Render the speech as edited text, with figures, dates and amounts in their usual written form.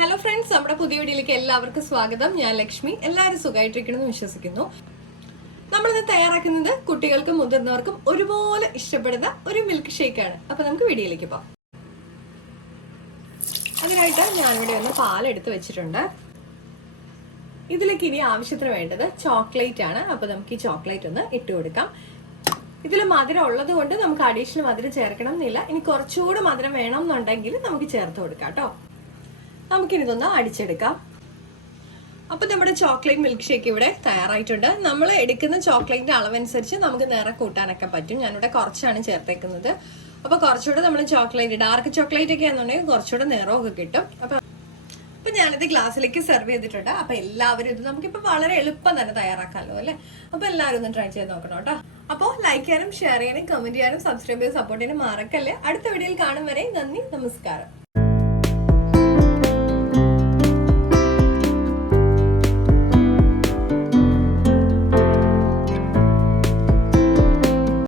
Hello friends, നമ്മുടെ പുതിയ വീഡിയോയിലേക്ക് എല്ലാവർക്കും സ്വാഗതം. ഞാൻ ലക്ഷ്മി. എല്ലാവരും സുഖമായിട്ടിരിക്കണമെന്ന് വിശ്വസിക്കുന്നു. നമ്മളിത് തയ്യാറാക്കുന്നത് കുട്ടികൾക്കും മുതിർന്നവർക്കും ഒരുപോലെ ഇഷ്ടപ്പെടുന്ന ഒരു മിൽക്ക് ഷേക്കാണ്. അപ്പൊ നമുക്ക് വീഡിയോയിലേക്ക് പോകാം. അതിനായിട്ട് ഞാനിവിടെ ഒന്ന് പാലെടുത്ത് വെച്ചിട്ടുണ്ട്. ഇതിലേക്ക് ഇനി ആവശ്യത്തിന് വേണ്ടത് ചോക്ലേറ്റ് ആണ്. അപ്പൊ നമുക്ക് ഈ ചോക്ലേറ്റ് ഒന്ന് ഇട്ട് കൊടുക്കാം. ഇതിൽ മധുരം ഉള്ളത് കൊണ്ട് നമുക്ക് അഡീഷണൽ മധുരം ചേർക്കണം എന്നില്ല. ഇനി കുറച്ചുകൂടി മധുരം വേണം എന്നുണ്ടെങ്കിൽ നമുക്ക് ചേർത്ത് കൊടുക്കാം കേട്ടോ. നമുക്കിനി ഇതൊന്ന് അടിച്ചെടുക്കാം. അപ്പൊ നമ്മുടെ ചോക്ലേറ്റ് മിൽക്ക് ഷേക്ക് ഇവിടെ തയ്യാറായിട്ടുണ്ട്. നമ്മൾ എടുക്കുന്ന ചോക്ലേറ്റിന്റെ അളവനുസരിച്ച് നമുക്ക് നിറം കൂട്ടാനൊക്കെ പറ്റും. ഞാനിവിടെ കുറച്ചാണ് ചേർത്തേക്കുന്നത്. അപ്പൊ കുറച്ചുകൂടെ നമ്മൾ ചോക്ലേറ്റ് ഡാർക്ക് ചോക്ലേറ്റ് ഒക്കെ ആണെന്നുണ്ടെങ്കിൽ കുറച്ചുകൂടെ നിറമൊക്കെ കിട്ടും. അപ്പൊ ഞാനിത് ഗ്ലാസ്സിലേക്ക് സെർവ് ചെയ്തിട്ടുണ്ട്. അപ്പൊ എല്ലാവരും ഇത് നമുക്കിപ്പോ വളരെ എളുപ്പം തന്നെ തയ്യാറാക്കാമല്ലോ അല്ലെ. അപ്പൊ എല്ലാവരും ഒന്ന് ട്രൈ ചെയ്ത് നോക്കണം കേട്ടോ. അപ്പോൾ ലൈക്ക് ചെയ്യാനും ഷെയർ ചെയ്യാനും കമന്റ് ചെയ്യാനും സബ്സ്ക്രൈബ് ചെയ്ത് സപ്പോർട്ട് ചെയ്യാനും മറക്കല്ലേ. അടുത്ത വീഡിയോയിൽ കാണും വരെ നന്ദി, നമസ്കാരം.